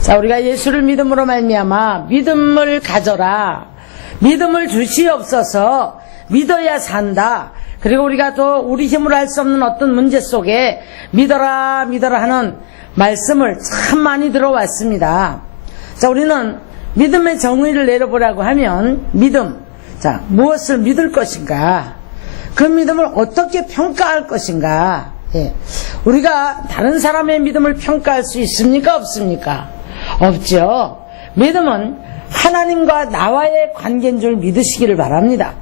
자, 우리가 예수를 믿음으로 말미암아 믿음을 가져라, 믿음을 주시옵소서, 믿어야 산다. 그리고 우리가 또 우리 힘으로 할 수 없는 어떤 문제 속에 믿어라 믿어라 하는 말씀을 참 많이 들어왔습니다. 자, 우리는 믿음의 정의를 내려보라고 하면 믿음, 자, 무엇을 믿을 것인가, 그 믿음을 어떻게 평가할 것인가. 예. 우리가 다른 사람의 믿음을 평가할 수 있습니까? 없습니까? 없죠. 믿음은 하나님과 나와의 관계인 줄 믿으시기를 바랍니다.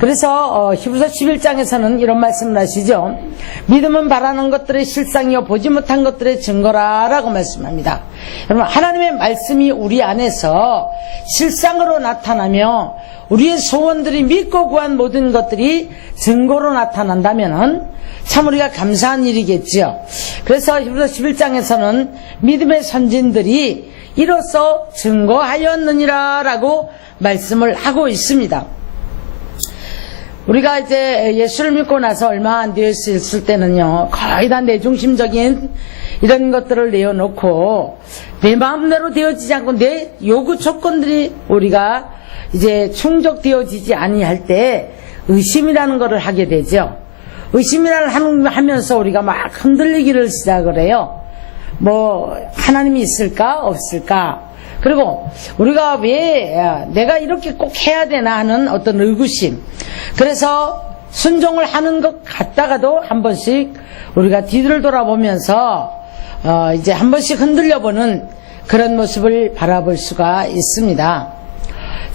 그래서 히브리서 11장에서는 이런 말씀을 하시죠. 믿음은 바라는 것들의 실상이요 보지 못한 것들의 증거라 라고 말씀합니다. 여러분, 하나님의 말씀이 우리 안에서 실상으로 나타나며 우리의 소원들이 믿고 구한 모든 것들이 증거로 나타난다면 참 우리가 감사한 일이겠지요. 그래서 히브리서 11장에서는 믿음의 선진들이 이로써 증거하였느니라 라고 말씀을 하고 있습니다. 우리가 이제 예수를 믿고 나서 얼마 안 되었을 때는요, 거의 다 내중심적인 이런 것들을 내어놓고 내 마음대로 되어지지 않고 내 요구 조건들이 우리가 이제 충족되어지지 아니할 때 의심이라는 것을 하게 되죠. 의심이라는 하면서 우리가 막 흔들리기를 시작을 해요. 뭐 하나님이 있을까 없을까, 그리고 우리가 왜 내가 이렇게 꼭 해야 되나 하는 어떤 의구심, 그래서 순종을 하는 것 같다가도 한 번씩 우리가 뒤를 돌아보면서 이제 한 번씩 흔들려보는 그런 모습을 바라볼 수가 있습니다.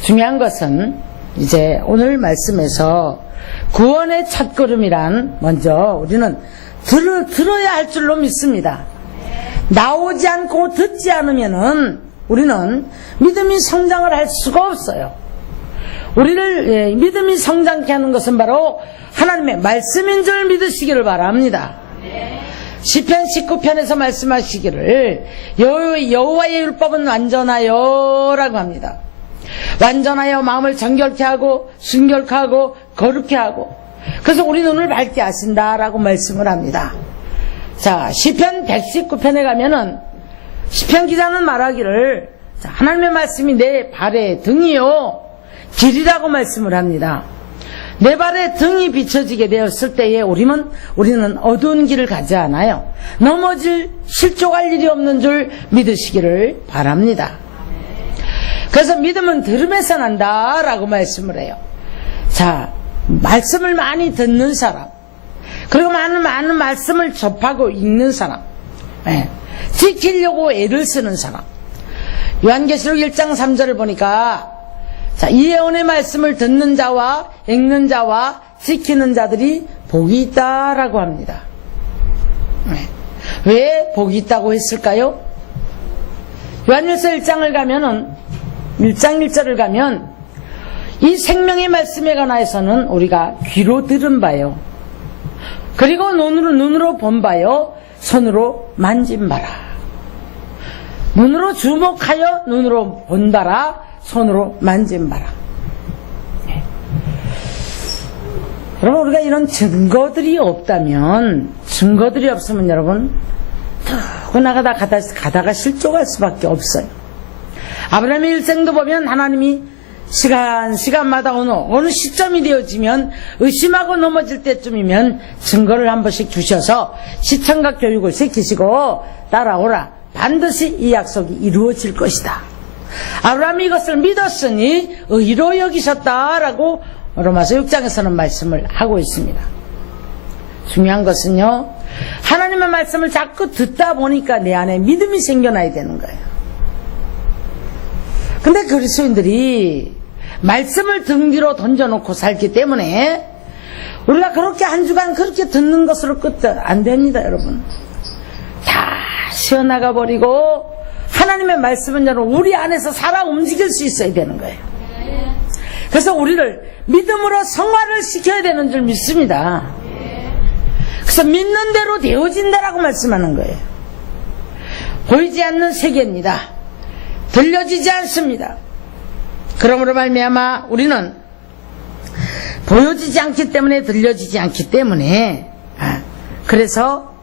중요한 것은 이제 오늘 말씀에서 구원의 첫걸음이란 먼저 우리는 들어야 할 줄로 믿습니다. 나오지 않고 듣지 않으면은 우리는 믿음이 성장을 할 수가 없어요. 우리를 믿음이 성장케 하는 것은 바로 하나님의 말씀인 줄 믿으시기를 바랍니다. 시편 19편에서 말씀하시기를 여호와의 율법은 완전하여 라고 합니다. 완전하여 마음을 정결케 하고 순결케 하고 거룩케 하고, 그래서 우리 눈을 밝게 하신다라고 말씀을 합니다. 자, 시편 119편에 가면은 시편 기자는 말하기를 하나님의 말씀이 내 발의 등이요 길이라고 말씀을 합니다. 내 발에 등이 비춰지게 되었을 때에 우리는 어두운 길을 가지 않아요. 넘어질 실족할 일이 없는 줄 믿으시기를 바랍니다. 그래서 믿음은 들음에서 난다라고 말씀을 해요. 자, 말씀을 많이 듣는 사람, 그리고 많은 말씀을 접하고 읽는 사람, 지키려고 애를 쓰는 사람. 요한계시록 1장 3절을 보니까 자, 이 예언의 말씀을 듣는 자와 읽는 자와 지키는 자들이 복이 있다라고 합니다. 왜 복이 있다고 했을까요? 요한일서 1장을 가면은 1장 1절을 가면 이 생명의 말씀에 관하여서는 우리가 귀로 들은 바요, 그리고 눈으로 본 바요, 손으로 만진 바라. 눈으로 주목하여 눈으로 본 바라, 손으로 만진 바라. 여러분, 우리가 이런 증거들이 없으면 여러분 쭉 가다가 실족할 수밖에 없어요. 아브라함의 일생도 보면 하나님이 시간마다 어느 시점이 되어지면 의심하고 넘어질 때쯤이면 증거를 한 번씩 주셔서 시청각 교육을 시키시고 따라오라, 반드시 이 약속이 이루어질 것이다. 아브라함이 이것을 믿었으니 의로 여기셨다라고 로마서 6장에서는 말씀을 하고 있습니다. 중요한 것은요, 하나님의 말씀을 자꾸 듣다 보니까 내 안에 믿음이 생겨나야 되는 거예요. 근데 그리스도인들이 말씀을 등 뒤로 던져놓고 살기 때문에 우리가 그렇게 한 주간 그렇게 듣는 것으로 끝 안 됩니다. 여러분, 다 쉬어나가 버리고 하나님의 말씀은 여러분 우리 안에서 살아 움직일 수 있어야 되는 거예요. 그래서 우리를 믿음으로 성화를 시켜야 되는 줄 믿습니다. 그래서 믿는 대로 되어진다라고 말씀하는 거예요. 보이지 않는 세계입니다. 들려지지 않습니다. 그러므로 말미암아 우리는 보여지지 않기 때문에, 들려지지 않기 때문에, 그래서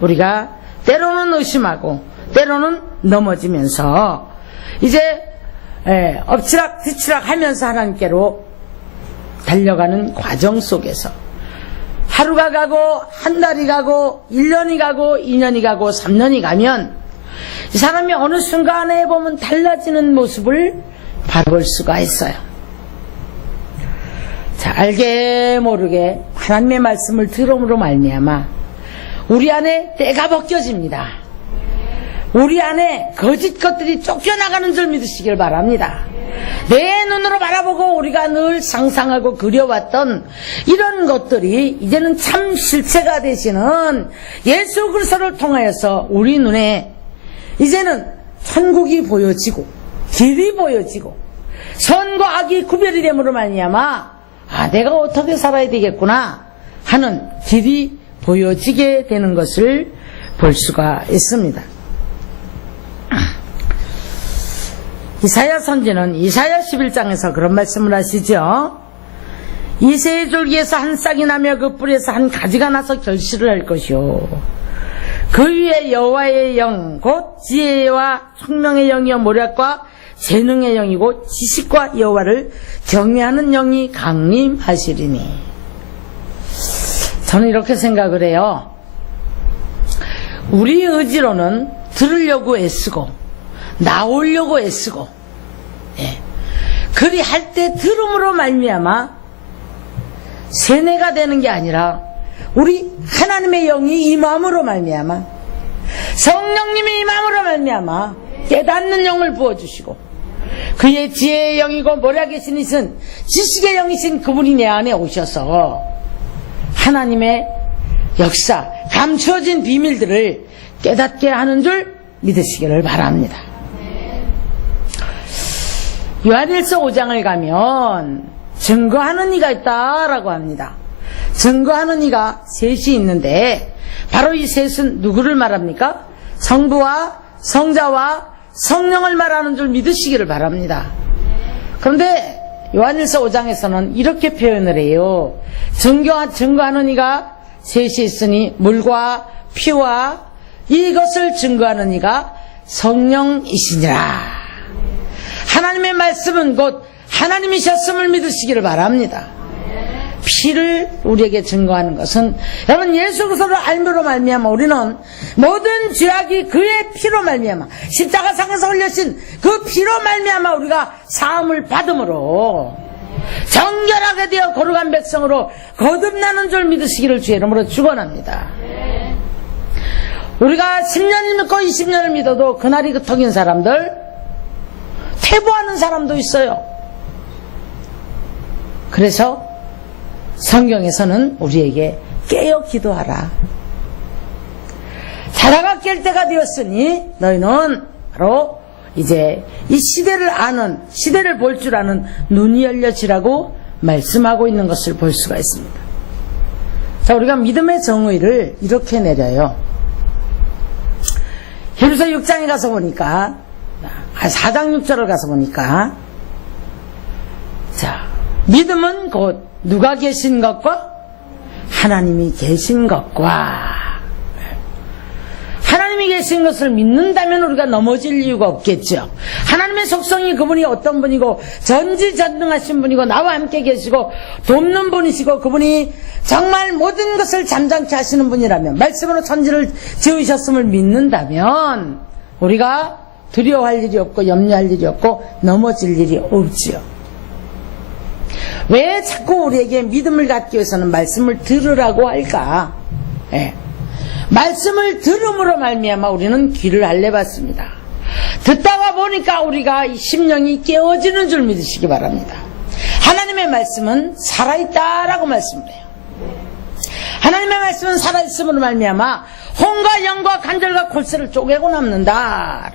우리가 때로는 의심하고 때로는 넘어지면서 이제 엎치락 뒤치락 하면서 하나님께로 달려가는 과정 속에서 하루가 가고 한 달이 가고 1년이 가고 2년이 가고 3년이 가면 이 사람이 어느 순간에 보면 달라지는 모습을 바라볼 수가 있어요. 자, 알게 모르게 하나님의 말씀을 들음으로 말미암아 우리 안에 때가 벗겨집니다. 우리 안에 거짓 것들이 쫓겨나가는 줄 믿으시길 바랍니다. 내 눈으로 바라보고 우리가 늘 상상하고 그려왔던 이런 것들이 이제는 참 실체가 되시는 예수 그리스도를 통하여서 우리 눈에 이제는 천국이 보여지고 길이 보여지고 선과 악이 구별이 됨으로 말미암아 내가 어떻게 살아야 되겠구나 하는 길이 보여지게 되는 것을 볼 수가 있습니다. 이사야 선지는 이사야 11장에서 그런 말씀을 하시죠. 이새의 줄기에서 한 싹이 나며 그 뿌리에서 한 가지가 나서 결실을 할 것이요 그 위에 여호와의 영 곧 지혜와 총명의 영이요 모략과 재능의 영이고 지식과 여호와를 경외하는 영이 강림하시리니. 저는 이렇게 생각을 해요. 우리 의지로는 들으려고 애쓰고 나오려고 애쓰고 그리 할 때 들음으로 말미암아 세뇌가 되는 게 아니라 우리 하나님의 영이 임함으로 말미암아 성령님의 임함으로 말미암아 깨닫는 영을 부어주시고 그의 지혜의 영이고 모략의 신이신 지식의 영이신 그분이 내 안에 오셔서 하나님의 역사 감추어진 비밀들을 깨닫게 하는 줄 믿으시기를 바랍니다. 요한일서 5장을 가면 증거하는 이가 있다라고 합니다. 증거하는 이가 셋이 있는데 바로 이 셋은 누구를 말합니까? 성부와 성자와 성령을 말하는 줄 믿으시기를 바랍니다. 그런데 요한일서 5장에서는 이렇게 표현을 해요. 증거하는 이가 셋이 있으니 물과 피와 이것을 증거하는 이가 성령이시니라. 하나님의 말씀은 곧 하나님이셨음을 믿으시기를 바랍니다. 피를 우리에게 증거하는 것은 여러분 예수 그리스도를 알므로 말미암아 우리는 모든 죄악이 그의 피로 말미암아 십자가상에서 흘려신 그 피로 말미암아 우리가 사함을 받음으로 정결하게 되어 거룩한 백성으로 거듭나는 줄 믿으시기를 주의 이름으로 축원합니다. 우리가 10년을 믿고 20년을 믿어도 그날이 그턱인 사람들, 퇴보하는 사람도 있어요. 그래서 성경에서는 우리에게 깨어 기도하라. 자다가 깰 때가 되었으니 너희는 바로 이제 이 시대를 아는, 시대를 볼 줄 아는 눈이 열려지라고 말씀하고 있는 것을 볼 수가 있습니다. 자, 우리가 믿음의 정의를 이렇게 내려요. 히브리서 6장에 가서 보니까 4장 6절을 가서 보니까 자, 믿음은 곧 누가 계신 것과 하나님이 계신 것과 하나님이 계신 것을 믿는다면 우리가 넘어질 이유가 없겠죠. 하나님의 속성이 그분이 어떤 분이고 전지전능하신 분이고 나와 함께 계시고 돕는 분이시고 그분이 정말 모든 것을 잠잠케 하시는 분이라면 말씀으로 천지를 지으셨음을 믿는다면 우리가 두려워할 일이 없고 염려할 일이 없고 넘어질 일이 없지요. 왜 자꾸 우리에게 믿음을 갖기 위해서는 말씀을 들으라고 할까? 말씀을 들음으로 말미암아 우리는 귀를 알려봤습니다. 듣다가 보니까 우리가 이 심령이 깨어지는 줄 믿으시기 바랍니다. 하나님의 말씀은 살아있다라고 말씀을 해요. 하나님의 말씀은 살아있음으로 말미암아 혼과 영과 관절과 골세를 쪼개고 남는다.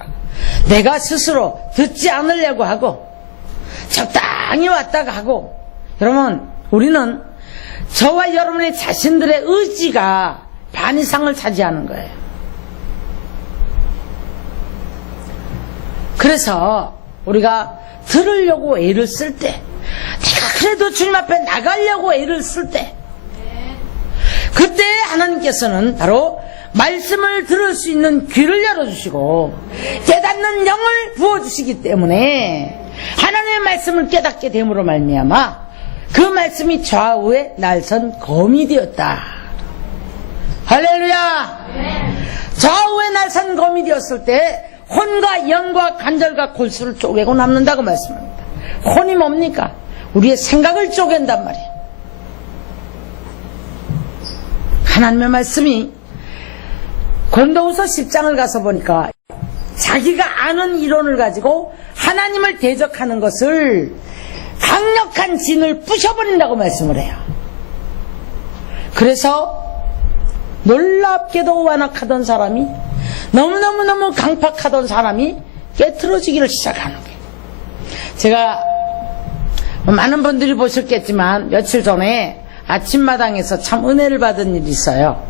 내가 스스로 듣지 않으려고 하고 적당히 왔다가 하고 여러분 우리는 저와 여러분의 자신들의 의지가 반 이상을 차지하는 거예요. 그래서 우리가 들으려고 애를 쓸 때 내가 그래도 주님 앞에 나가려고 애를 쓸 때 그때 하나님께서는 바로 말씀을 들을 수 있는 귀를 열어주시고 깨닫는 영을 부어주시기 때문에 하나님의 말씀을 깨닫게 됨으로 말미암아 그 말씀이 좌우에 날선 검이 되었다. 할렐루야. 좌우에 날선 검이 되었을 때 혼과 영과 관절과 골수를 쪼개고 남는다고 말씀합니다. 혼이 뭡니까? 우리의 생각을 쪼갠단 말이에요. 하나님의 말씀이 고린도후서 10장을 가서 보니까 자기가 아는 이론을 가지고 하나님을 대적하는 것을 강력한 진을 부셔버린다고 말씀을 해요. 그래서 놀랍게도 완악하던 사람이 너무너무 강팍하던 사람이 깨트러지기를 시작하는 거예요. 제가 많은 분들이 보셨겠지만 며칠 전에 아침마당에서 참 은혜를 받은 일이 있어요.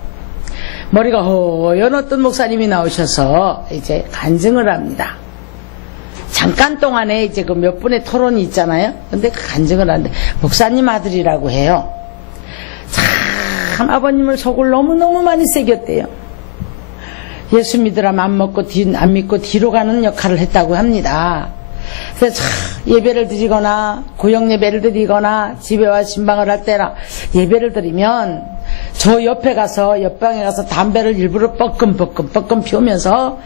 머리가 허연 어떤 목사님이 나오셔서 이제 간증을 합니다. 잠깐 동안에 이제 그 몇 분의 토론이 있잖아요. 근데 그 간증을 하는데 목사님 아들이라고 해요. 참 아버님을 속을 너무너무 많이 새겼대요. 예수 믿으라 맘 먹고 안 믿고 뒤로 가는 역할을 했다고 합니다. 그래서 예배를 드리거나 고역 예배를 드리거나 집에와 신방을 할 때나 예배를 드리면 저 옆에 가서 옆방에 가서 담배를 일부러 뻐끔뻐끔 피우면서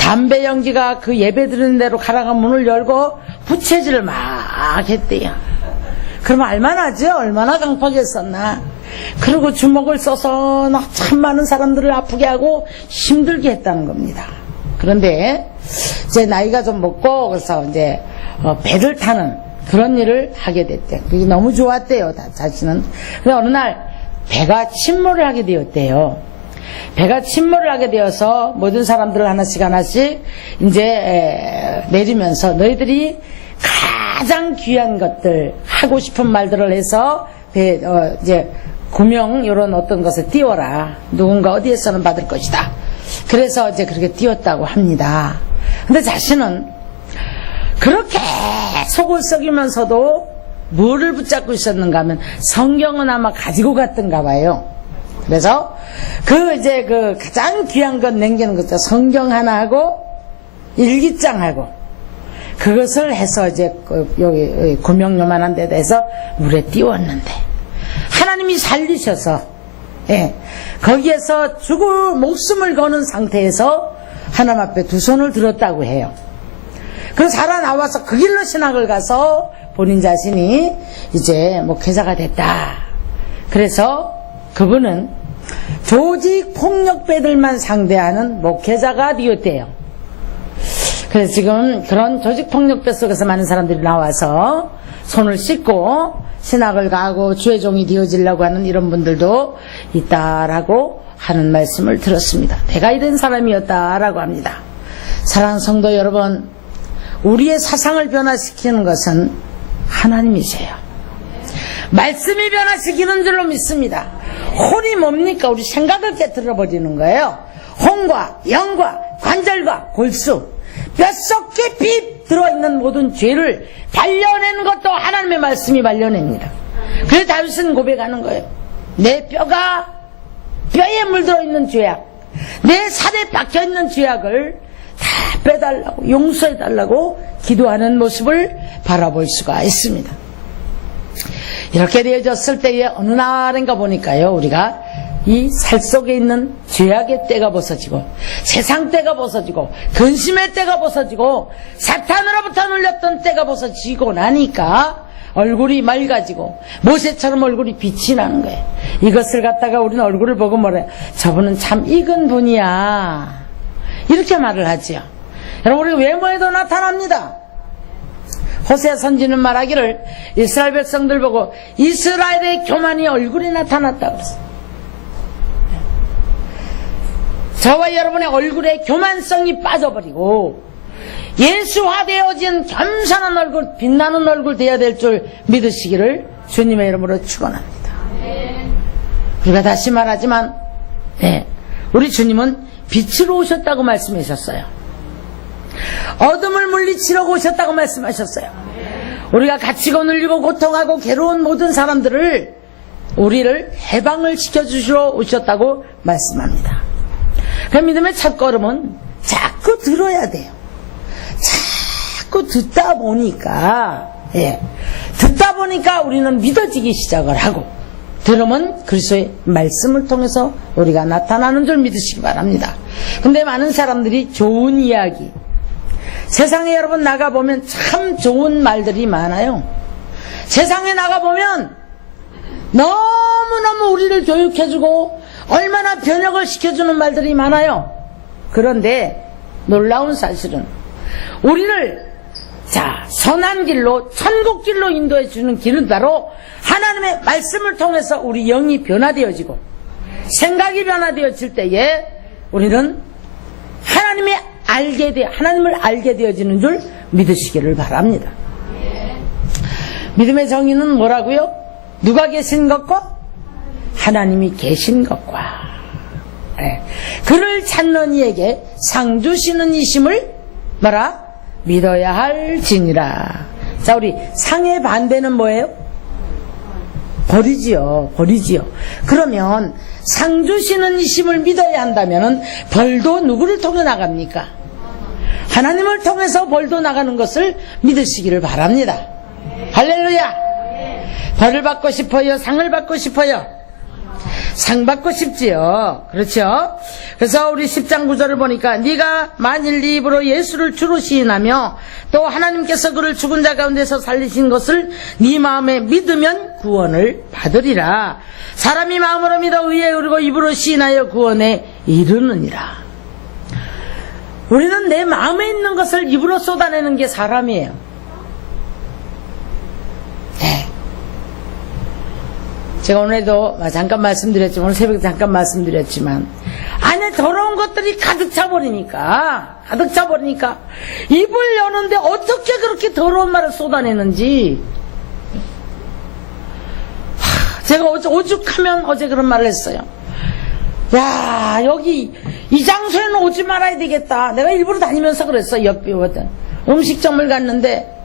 담배 연기가 그 예배 드리는 대로 가라가 문을 열고 부채질을 막 했대요. 그러면 알만하죠? 얼마나 강팍했었나. 그리고 주먹을 써서 참 많은 사람들을 아프게 하고 힘들게 했다는 겁니다. 그런데 이제 나이가 좀 먹고 그래서 이제 배를 타는 그런 일을 하게 됐대요. 그게 너무 좋았대요, 자신은. 근데 어느 날 배가 침몰을 하게 되었대요. 배가 침몰을 하게 되어서 모든 사람들을 하나씩 이제 내리면서 너희들이 가장 귀한 것들 하고 싶은 말들을 해서 이제 구명 이런 어떤 것을 띄워라. 누군가 어디에서는 받을 것이다. 그래서 이제 그렇게 띄웠다고 합니다. 근데 자신은 그렇게 속을 썩이면서도 뭐를 붙잡고 있었는가 하면 성경은 아마 가지고 갔던가 봐요. 그래서 이제 가장 귀한 건 남기는 거죠. 성경 하나하고 일기장하고 그것을 해서 이제 여기 구명요만한 데다 해서 물에 띄웠는데 하나님이 살리셔서 거기에서 죽을 목숨을 거는 상태에서 하나님 앞에 두 손을 들었다고 해요. 그래서 살아나와서 그 길로 신학을 가서 본인 자신이 이제 목회자가 됐다. 그래서 그분은 조직 폭력배들만 상대하는 목회자가 되었대요. 그래서 지금 그런 조직 폭력배 속에서 많은 사람들이 나와서 손을 씻고 신학을 가고 주의 종이 되어지려고 하는 이런 분들도 있다라고 하는 말씀을 들었습니다. 내가 이런 사람이었다라고 합니다. 사랑하는 성도 여러분, 우리의 사상을 변화시키는 것은 하나님이세요. 말씀이 변화시키는 줄로 믿습니다. 혼이 뭡니까? 우리 생각을 깨트려버리는 거예요. 혼과 영과 관절과 골수, 뼛속 깊이 들어있는 모든 죄를 발려내는 것도 하나님의 말씀이 발려냅니다. 그래서 다윗은 고백하는 거예요. 내 뼈가 뼈에 물들어 있는 죄악, 내 살에 박혀 있는 죄악을 다 빼달라고 용서해달라고 기도하는 모습을 바라볼 수가 있습니다. 이렇게 되어졌을 때에 어느 날인가 보니까요, 우리가 이 살 속에 있는 죄악의 때가 벗어지고 세상 때가 벗어지고 근심의 때가 벗어지고 사탄으로부터 눌렸던 때가 벗어지고 나니까 얼굴이 맑아지고 모세처럼 얼굴이 빛이 나는 거예요. 이것을 갖다가 우리는 얼굴을 보고 뭐래요? 저분은 참 익은 분이야, 이렇게 말을 하지요. 여러분, 우리 외모에도 나타납니다. 호세아 선지는 말하기를 이스라엘 백성들 보고 이스라엘의 교만이 얼굴에 나타났다고 그랬어요. 저와 여러분의 얼굴에 교만성이 빠져버리고 예수화되어진 겸손한 얼굴, 빛나는 얼굴 되어야 될 줄 믿으시기를 주님의 이름으로 축원합니다. 우리가 다시 말하지만 우리 주님은 빛으로 오셨다고 말씀하셨어요. 어둠을 물리치러 오셨다고 말씀하셨어요. 우리가 갇히고 눌리고 고통하고 괴로운 모든 사람들을 우리를 해방을 시켜주시러 오셨다고 말씀합니다. 그 믿음의 첫걸음은 자꾸 들어야 돼요. 자꾸 듣다 보니까, 듣다 보니까 우리는 믿어지기 시작을 하고, 들으면 그리스도의 말씀을 통해서 우리가 나타나는 줄 믿으시기 바랍니다. 근데 많은 사람들이 좋은 이야기, 세상에 여러분 나가보면 참 좋은 말들이 많아요. 세상에 나가보면 너무너무 우리를 교육해주고 얼마나 변혁을 시켜주는 말들이 많아요. 그런데 놀라운 사실은 우리를 선한 길로, 천국 길로 인도해주는 길은 바로 하나님의 말씀을 통해서 우리 영이 변화되어지고 생각이 변화되어질 때에 우리는 하나님을 알게 되어지는 줄 믿으시기를 바랍니다. 믿음의 정의는 뭐라고요? 누가 계신 것과 하나님이 계신 것과 그를 찾는 이에게 상 주시는 이심을 믿어야 할지니라. 자, 우리 상의 반대는 뭐예요? 벌이지요. 그러면 상 주시는 이심을 믿어야 한다면 벌도 누구를 통해 나갑니까? 하나님을 통해서 벌도 나가는 것을 믿으시기를 바랍니다. 할렐루야. 벌을 받고 싶어요? 상을 받고 싶어요? 상 받고 싶지요. 그렇죠? 그래서 우리 10장 9절을 보니까 네가 만일 네 입으로 예수를 주로 시인하며 또 하나님께서 그를 죽은 자 가운데서 살리신 것을 네 마음에 믿으면 구원을 받으리라. 사람이 마음으로 믿어 의에 이르고 입으로 시인하여 구원에 이르느니라. 우리는 내 마음에 있는 것을 입으로 쏟아내는 게 사람이에요. 제가 오늘도 잠깐 말씀드렸지만, 오늘 새벽에 잠깐 말씀드렸지만, 안에 더러운 것들이 가득 차버리니까, 입을 여는데 어떻게 그렇게 더러운 말을 쏟아내는지. 제가 오죽하면 어제 그런 말을 했어요. 야, 여기, 이 장소에는 오지 말아야 되겠다. 내가 일부러 다니면서 그랬어, 옆비거든. 음식점을 갔는데,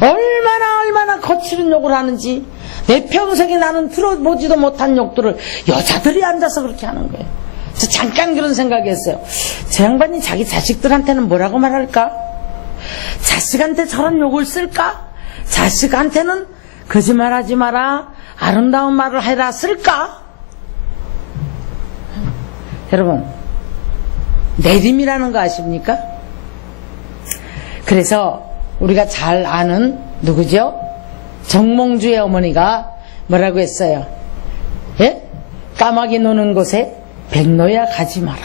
얼마나 거칠은 욕을 하는지, 내 평생에 나는 들어보지도 못한 욕들을 여자들이 앉아서 그렇게 하는 거예요. 그래서 잠깐 그런 생각이 했어요. 저 양반이 자기 자식들한테는 뭐라고 말할까? 자식한테 저런 욕을 쓸까? 자식한테는 거짓말하지 마라, 아름다운 말을 해라 쓸까? 여러분, 내림이라는 거 아십니까? 그래서 우리가 잘 아는 누구죠? 정몽주의 어머니가 뭐라고 했어요? 까마귀 노는 곳에 백로야 가지 마라.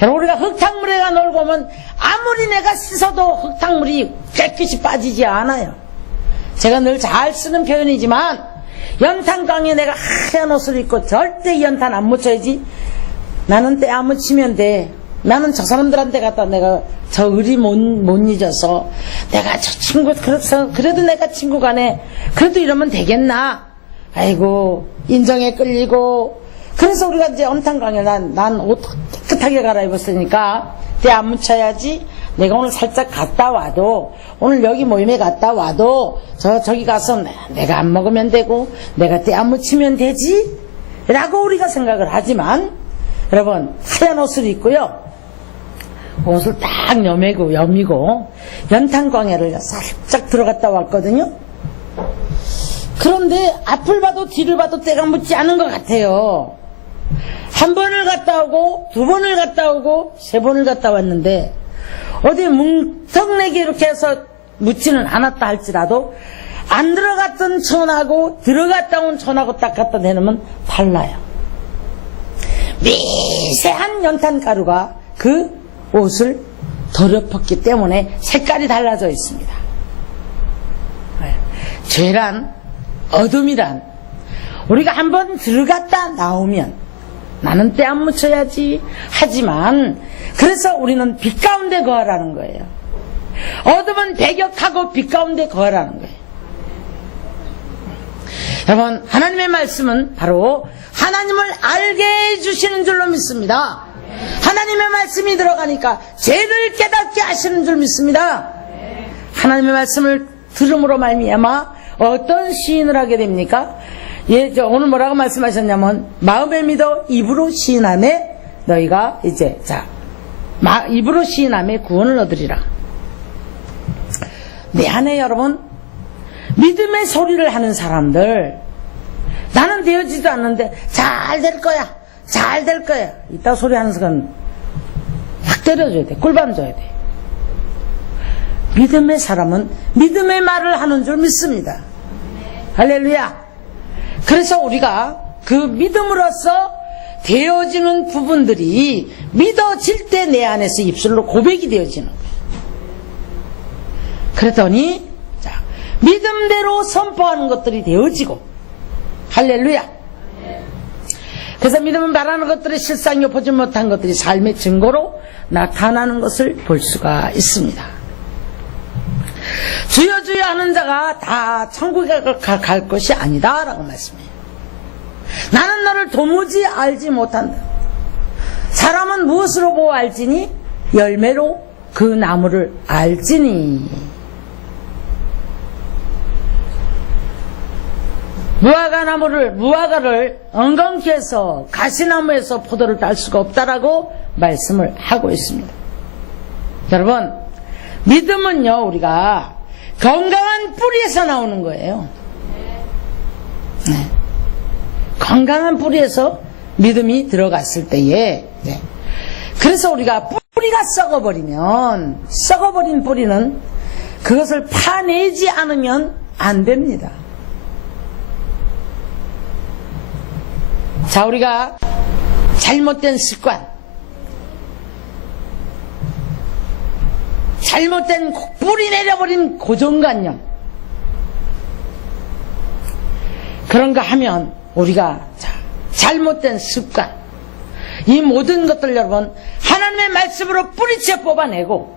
여러분, 우리가 흙탕물에 가 놀고 오면 아무리 내가 씻어도 흙탕물이 깨끗이 빠지지 않아요. 제가 늘 잘 쓰는 표현이지만, 연탄강에 내가 하얀 옷을 입고 절대 연탄 안 묻혀야지. 나는 때 안 묻히면 돼. 나는 저 사람들한테 갖다 내가 저 의리 못 잊어서 내가 저 친구 그래도 내가 친구 간에 그래도 이러면 되겠나? 아이고, 인정에 끌리고. 그래서 우리가 이제 연탄강에 난 옷 깨끗하게 갈아입었으니까 때 안 묻혀야지. 내가 오늘 살짝 갔다 와도, 오늘 여기 모임에 갔다 와도 저기 가서 내가 안 먹으면 되고 내가 때 안 묻히면 되지 라고 우리가 생각을 하지만, 여러분, 하얀 옷을 입고요, 옷을 딱 여미고 연탄광야를 살짝 들어갔다 왔거든요. 그런데 앞을 봐도 뒤를 봐도 때가 묻지 않은 것 같아요. 한 번을 갔다 오고 두 번을 갔다 오고 세 번을 갔다 왔는데 어디 뭉텅내게 이렇게 해서 묻지는 않았다 할지라도 안 들어갔던 천하고 들어갔다 온 천하고 딱 갖다 대놓으면 달라요. 미세한 연탄가루가 그 옷을 더럽혔기 때문에 색깔이 달라져 있습니다. 죄란, 어둠이란, 우리가 한번 들어갔다 나오면 나는 때 안 묻혀야지 하지만, 그래서 우리는 빛 가운데 거하라는 거예요. 어둠은 배격하고 빛 가운데 거하라는 거예요. 여러분, 하나님의 말씀은 바로 하나님을 알게 해주시는 줄로 믿습니다. 하나님의 말씀이 들어가니까 죄를 깨닫게 하시는 줄 믿습니다. 하나님의 말씀을 들음으로 말미암아 어떤 시인을 하게 됩니까? 오늘 뭐라고 말씀하셨냐면, 마음에 믿어 입으로 시인하매 너희가 이제, 입으로 시인하매 구원을 얻으리라. 내 안에 여러분, 믿음의 소리를 하는 사람들, 나는 되어지도 않는데, 잘 될 거야, 잘 될 거야. 이따 소리 하는 사람, 확 때려줘야 돼. 꿀밤 줘야 돼. 믿음의 사람은 믿음의 말을 하는 줄 믿습니다. 할렐루야. 그래서 우리가 그 믿음으로써 되어지는 부분들이 믿어질 때 내 안에서 입술로 고백이 되어지는 거예요. 그랬더니 믿음대로 선포하는 것들이 되어지고, 할렐루야. 그래서 믿음은 바라는 것들이 실상이 보지 못한 것들이 삶의 증거로 나타나는 것을 볼 수가 있습니다. 주여 주여 하는 자가 다 천국에 갈 것이 아니다 라고 말씀해요. 나는 너를 도무지 알지 못한다. 사람은 무엇으로 보고 알지니? 열매로 그 나무를 알지니. 무화과를 엉겅퀴 해서 가시나무에서 포도를 딸 수가 없다라고 말씀을 하고 있습니다. 여러분, 믿음은요, 우리가 건강한 뿌리에서 나오는 거예요. 네. 건강한 뿌리에서 믿음이 들어갔을 때에, 네. 그래서 우리가 뿌리가 썩어버린 뿌리는 그것을 파내지 않으면 안 됩니다. 자, 우리가 잘못된 습관, 잘못된 뿌리 내려버린 고정관념, 그런 거 하면 우리가 잘못된 습관, 이 모든 것들 여러분 하나님의 말씀으로 뿌리채 뽑아내고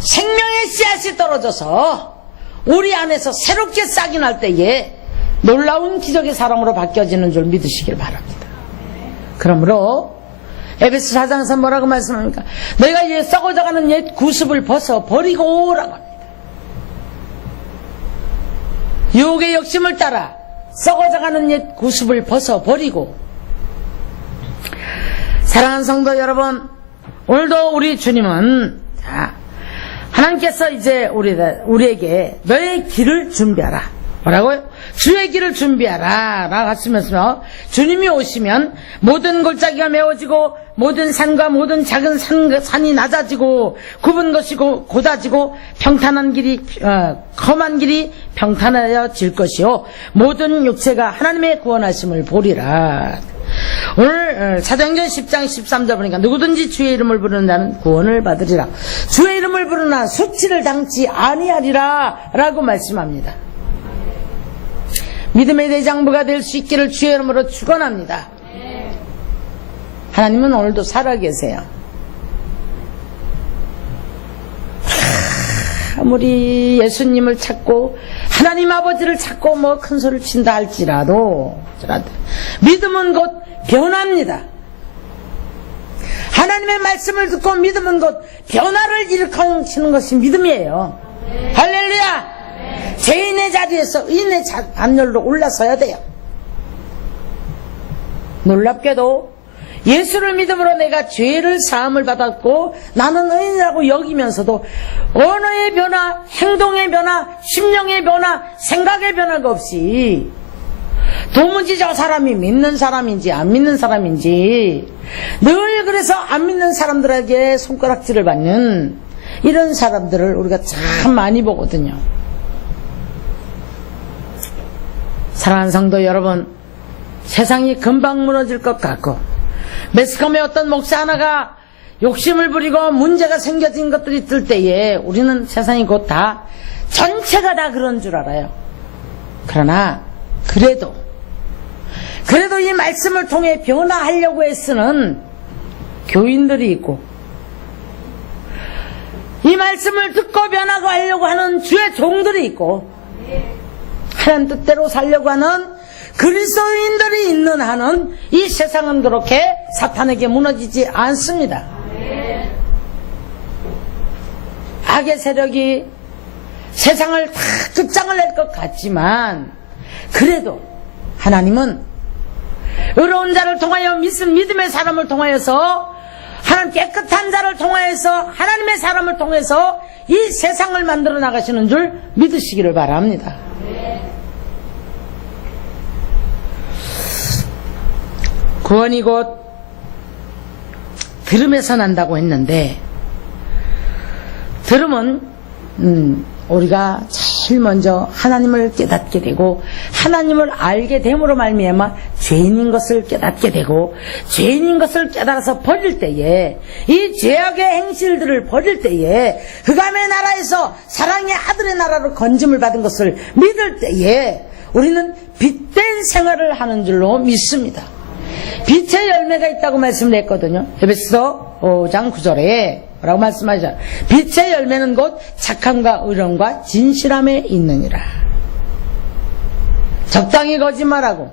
생명의 씨앗이 떨어져서 우리 안에서 새롭게 싹이 날 때에 놀라운 기적의 사람으로 바뀌어지는 줄 믿으시길 바랍니다. 그러므로 에베소 4장에서 뭐라고 말씀합니까? 너희가 이제 썩어져가는 옛 구습을 벗어버리고 라고 합니다. 유혹의 욕심을 따라 썩어져가는 옛 구습을 벗어버리고. 사랑하는 성도 여러분, 오늘도 우리 주님은 하나님께서 이제 우리에게 너의 길을 준비하라. 뭐라고요? 주의 길을 준비하라 라고 하시면서 주님이 오시면 모든 골짜기가 메워지고 모든 산과 모든 작은 산이 낮아지고 굽은 것이 곧아지고 평탄한 길이 험한 길이 평탄해질 것이요 모든 육체가 하나님의 구원하심을 보리라. 오늘 사도행전 10장 13절 보니까 누구든지 주의 이름을 부르는 자는 구원을 받으리라. 주의 이름을 부르나 수치를 당치 아니하리라 라고 말씀합니다. 믿음의 대장부가 될 수 있기를 주의 이름으로 축원합니다. 하나님은 오늘도 살아계세요. 아무리 예수님을 찾고 하나님 아버지를 찾고 뭐 큰 소리를 친다 할지라도 믿음은 곧 변합니다. 하나님의 말씀을 듣고 믿음은 곧 변화를 일으키는 것이 믿음이에요. 할렐루야. 죄인의 자리에서 의인의 반열로 올라서야 돼요. 놀랍게도 예수를 믿음으로 내가 죄를 사함을 받았고 나는 의인이라고 여기면서도 언어의 변화, 행동의 변화, 심령의 변화, 생각의 변화가 없이 도무지 저 사람이 믿는 사람인지 안 믿는 사람인지 늘 그래서 안 믿는 사람들에게 손가락질을 받는 이런 사람들을 우리가 참 많이 보거든요. 사랑하는 성도 여러분, 세상이 금방 무너질 것 같고 매스컴의 어떤 목사 하나가 욕심을 부리고 문제가 생겨진 것들이 있을 때에 우리는 세상이 곧 다 전체가 다 그런 줄 알아요. 그러나 그래도 이 말씀을 통해 변화하려고 애쓰는 교인들이 있고 이 말씀을 듣고 변화하려고 하는 주의 종들이 있고 하나님 뜻대로 살려고 하는 그리스도인들이 있는 한은 이 세상은 그렇게 사탄에게 무너지지 않습니다. 악의 세력이 세상을 다 끝장을 낼 것 같지만 그래도 하나님은 의로운 자를 통하여 믿음의 사람을 통하여서 하나님 깨끗한 자를 통하여서 하나님의 사람을 통해서 이 세상을 만들어 나가시는 줄 믿으시기를 바랍니다. 구원이 곧 들음에서 난다고 했는데, 들음은 우리가 제일 먼저 하나님을 깨닫게 되고 하나님을 알게 됨으로 말미암아 죄인인 것을 깨닫게 되고, 죄인인 것을 깨달아서 버릴 때에, 이 죄악의 행실들을 버릴 때에 흑암의 나라에서 사랑의 아들의 나라로 건짐을 받은 것을 믿을 때에 우리는 빛된 생활을 하는 줄로 믿습니다. 빛의 열매가 있다고 말씀을 했거든요. 에베소서 5장 9절에 뭐라고 말씀하죠? 빛의 열매는 곧 착함과 의로움과 진실함에 있느니라. 적당히 거짓말하고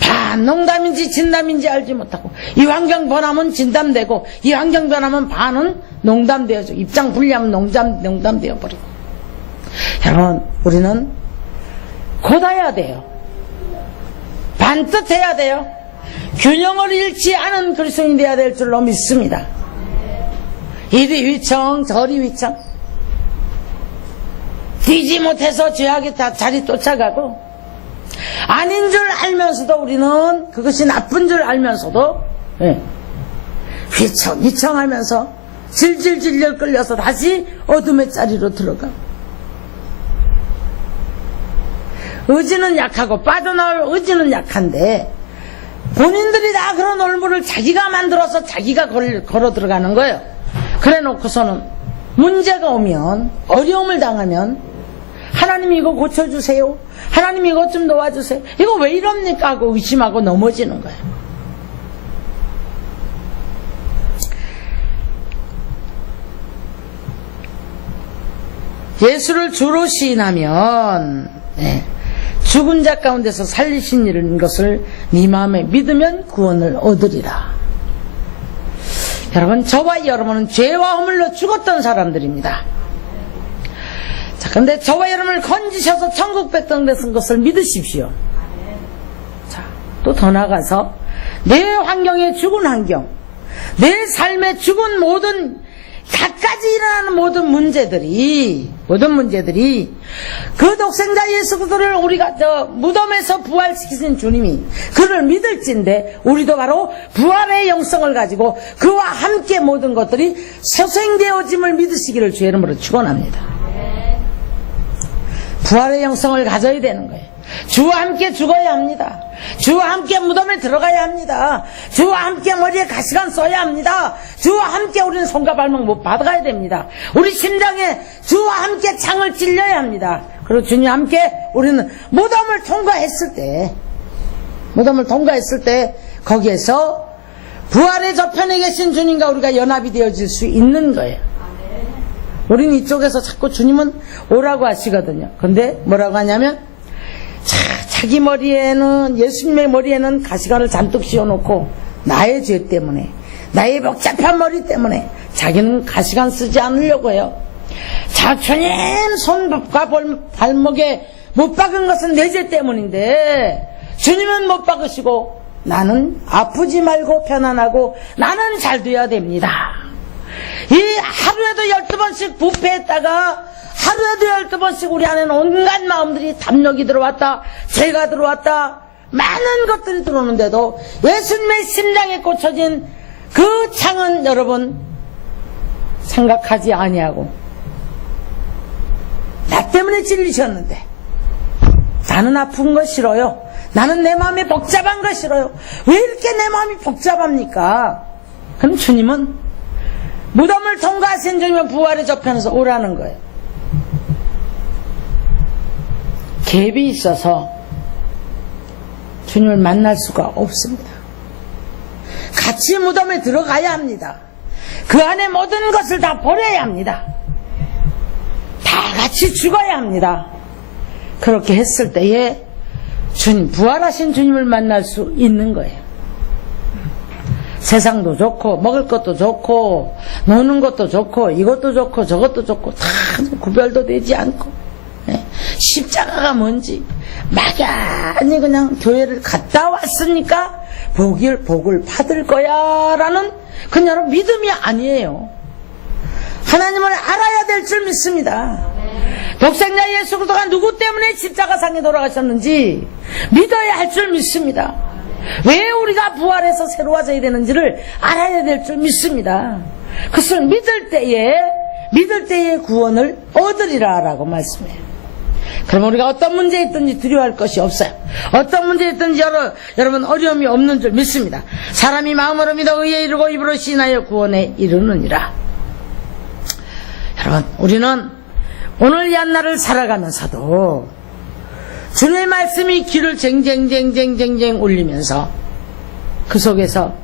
반 농담인지 진담인지 알지 못하고, 이 환경 변하면 진담되고 이 환경 변하면 반은 농담되어져. 입장 분리하면 농담되어 버리고. 여러분, 우리는 곧아야 돼요. 반듯해야 돼요. 균형을 잃지 않은 그리스도인이 되어야 될 줄로 믿습니다. 이리 휘청 저리 휘청, 뛰지 못해서 죄악의 자리 쫓아가고, 아닌 줄 알면서도 우리는 그것이 나쁜 줄 알면서도 휘청휘청하면서 질질질질 끌려서 다시 어둠의 자리로 들어가고, 의지는 약하고 빠져나올 의지는 약한데 본인들이 다 그런 올무를 자기가 만들어서 자기가 걸어 들어가는 거예요. 그래 놓고서는 문제가 오면, 어려움을 당하면 하나님 이거 고쳐주세요, 하나님 이것 좀 도와주세요, 이거 왜 이럽니까 하고 의심하고 넘어지는 거예요. 예수를 주로 시인하면 죽은 자 가운데서 살리신 이런 것을 네 마음에 믿으면 구원을 얻으리라. 여러분, 저와 여러분은 죄와 허물로 죽었던 사람들입니다. 자, 그런데 저와 여러분을 건지셔서 천국 백성되신 것을 믿으십시오. 자, 또 더 나아가서 내 환경에 죽은 환경, 내 삶에 죽은 모든 갖가지 일어나는 모든 문제들이 그 독생자 예수 그리스도를 우리가 무덤에서 부활시키신 주님이 그를 믿을진데, 우리도 바로 부활의 영성을 가지고 그와 함께 모든 것들이 소생되어짐을 믿으시기를 주의 이름으로 축원합니다. 부활의 영성을 가져야 되는 거예요. 주와 함께 죽어야 합니다. 주와 함께 무덤에 들어가야 합니다. 주와 함께 머리에 가시관 써야 합니다. 주와 함께 우리는 손과 발목 못 받아가야 됩니다. 우리 심장에 주와 함께 창을 찔려야 합니다. 그리고 주님과 함께 우리는 무덤을 통과했을 때 거기에서 부활의 저편에 계신 주님과 우리가 연합이 되어질 수 있는 거예요. 우리는 이쪽에서 자꾸 주님은 오라고 하시거든요. 근데 뭐라고 하냐면, 자기 머리에는, 예수님의 머리에는 가시관을 잔뜩 씌워놓고 나의 죄 때문에, 나의 복잡한 머리 때문에 자기는 가시관 쓰지 않으려고 해요. 자, 주님 손과 발목에 못 박은 것은 내 죄 때문인데 주님은 못 박으시고 나는 아프지 말고 편안하고 나는 잘 돼야 됩니다. 이 하루에도 12번씩 부패했다가 하루에도 12번씩 우리 안에는 온갖 마음들이 담력이 들어왔다, 죄가 들어왔다, 많은 것들이 들어오는데도 예수님의 심장에 꽂혀진 그 창은 여러분 생각하지 아니하고, 나 때문에 찔리셨는데 나는 아픈 거 싫어요, 나는 내 마음이 복잡한 거 싫어요, 왜 이렇게 내 마음이 복잡합니까? 그럼 주님은 무덤을 통과하신 주님은 부활의 저편에서 오라는 거예요. 갭이 있어서 주님을 만날 수가 없습니다. 같이 무덤에 들어가야 합니다. 그 안에 모든 것을 다 버려야 합니다. 다 같이 죽어야 합니다. 그렇게 했을 때에 주님, 부활하신 주님을 만날 수 있는 거예요. 세상도 좋고 먹을 것도 좋고 노는 것도 좋고 이것도 좋고 저것도 좋고 다 구별도 되지 않고 십자가가 뭔지 막연히 그냥 교회를 갔다 왔으니까 복을 받을 거야 라는 그냥 믿음이 아니에요. 하나님을 알아야 될 줄 믿습니다. 독생자 예수 그리스도가 누구 때문에 십자가상에 돌아가셨는지 믿어야 할 줄 믿습니다. 왜 우리가 부활해서 새로워져야 되는지를 알아야 될 줄 믿습니다. 그것을 믿을 때에 구원을 얻으리라 라고 말씀해요. 그럼 우리가 어떤 문제에 있든지 두려워할 것이 없어요. 어떤 문제에 있든지 여러분 어려움이 없는 줄 믿습니다. 사람이 마음으로 믿어 의에 이르고 입으로 시인하여 구원에 이르느니라. 여러분, 우리는 오늘 이 한날을 살아가면서도 주님의 말씀이 귀를 쟁쟁쟁쟁쟁쟁 울리면서 그 속에서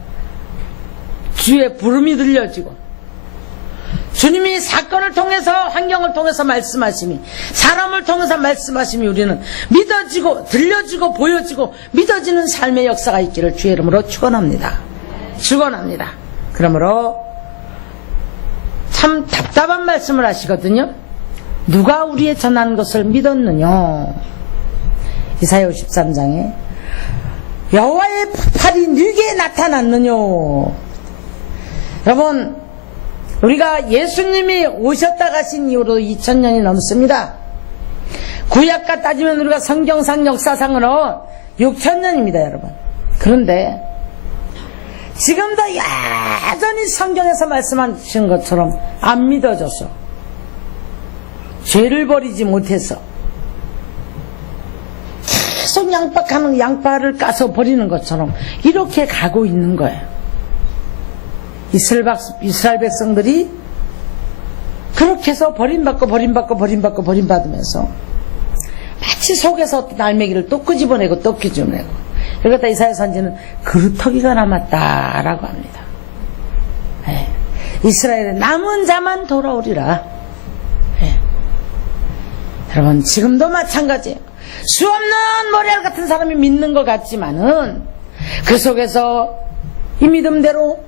주의 부름이 들려지고 주님이 사건을 통해서 환경을 통해서 말씀하심이 사람을 통해서 말씀하심이 우리는 믿어지고 들려지고 보여지고 믿어지는 삶의 역사가 있기를 주의 이름으로 축원합니다. 그러므로 참 답답한 말씀을 하시거든요. 누가 우리의 전한 것을 믿었느냐. 이사야 53장에 여호와의 팔이 네게 나타났느냐. 여러분, 우리가 예수님이 오셨다 가신 이후로 2000년이 넘습니다. 구약과 따지면 우리가 성경상 역사상으로 6000년입니다, 여러분. 그런데 지금도 여전히 성경에서 말씀하신 것처럼 안 믿어져서 죄를 버리지 못해서 계속 양파를 까서 버리는 것처럼 이렇게 가고 있는 거예요. 이스라엘 백성들이 그렇게 해서 버림받으면서 마치 속에서 어떤 알맹이를 또 끄집어내고 이러다 이사야 선지는 그루터기가 남았다라고 합니다. 네. 이스라엘의 남은 자만 돌아오리라. 네. 여러분, 지금도 마찬가지예요. 수없는 모래알 같은 사람이 믿는 것 같지만은 그 속에서 이 믿음대로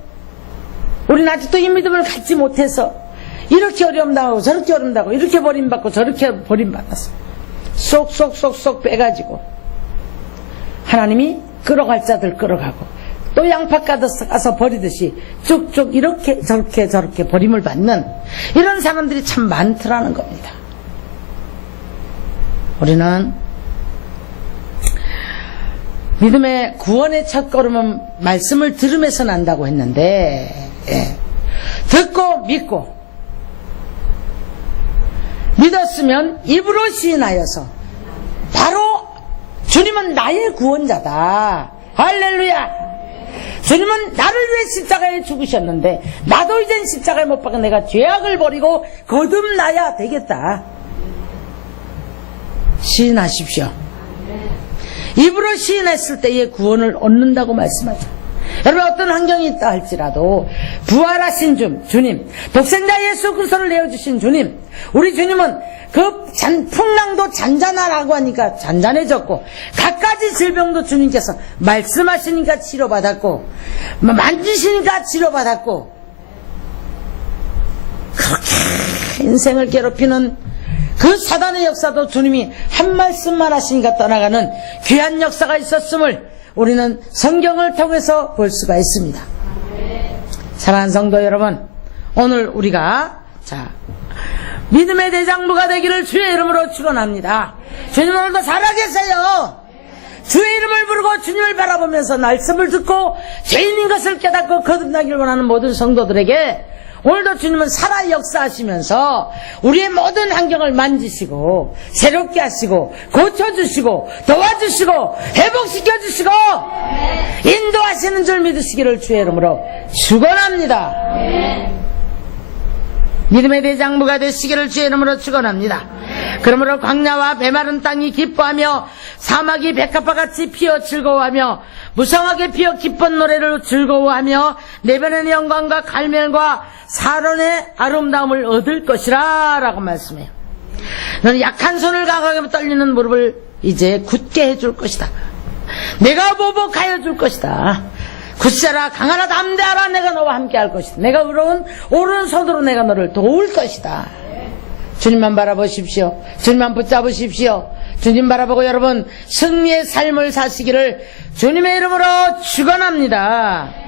우리는 아직도 이 믿음을 갖지 못해서 이렇게 어려움당하고 저렇게 어려움당하고 이렇게 버림받고 저렇게 버림받았어. 쏙 빼가지고 하나님이 끌어갈 자들 끌어가고 또 양파 까서 버리듯이 쭉쭉 이렇게 저렇게 버림을 받는 이런 사람들이 참 많더라는 겁니다. 우리는 믿음의 구원의 첫걸음은 말씀을 들으면서 난다고 했는데 듣고 믿고 믿었으면 입으로 시인하여서 바로 주님은 나의 구원자다. 할렐루야. 주님은 나를 위해 십자가에 죽으셨는데 나도 이젠 십자가에 못 박은 내가 죄악을 버리고 거듭나야 되겠다. 시인하십시오. 입으로 시인했을 때의 구원을 얻는다고 말씀하죠. 여러분, 어떤 환경이 있다 할지라도 부활하신 주님, 독생자 예수 그리스도를 내어주신 주님, 우리 주님은 그 풍랑도 잔잔하라고 하니까 잔잔해졌고 갖가지 질병도 주님께서 말씀하시니까 치료받았고 만지시니까 치료받았고 그렇게 인생을 괴롭히는 그 사단의 역사도 주님이 한 말씀만 하시니까 떠나가는 귀한 역사가 있었음을 우리는 성경을 통해서 볼 수가 있습니다. 사랑하는 성도 여러분, 오늘 우리가 믿음의 대장부가 되기를 주의 이름으로 축원합니다. 주님 오늘도 살아계세요. 주의 이름을 부르고 주님을 바라보면서 말씀을 듣고 죄인인 것을 깨닫고 거듭나기를 원하는 모든 성도들에게 오늘도 주님은 살아 역사하시면서 우리의 모든 환경을 만지시고 새롭게 하시고 고쳐주시고 도와주시고 회복시켜주시고 인도하시는 줄 믿으시기를 주의 이름으로 축원합니다. 믿음의 대장부가 되시기를 주의 이름으로 축원합니다. 그러므로 광야와 메마른 땅이 기뻐하며 사막이 백합화같이 피어 즐거워하며 무성하게 피어 기쁜 노래를 즐거워하며 내변의 영광과 갈멜과 사론의 아름다움을 얻을 것이라 라고 말씀해요. 너는 약한 손을 강하게 떨리는 무릎을 이제 굳게 해줄 것이다. 내가 보복하여 줄 것이다. 굳세라 강하라 담대하라. 내가 너와 함께 할 것이다. 내가 의로운 오른손으로 내가 너를 도울 것이다. 주님만 바라보십시오. 주님만 붙잡으십시오. 주님 바라보고 여러분 승리의 삶을 사시기를 주님의 이름으로 축원합니다.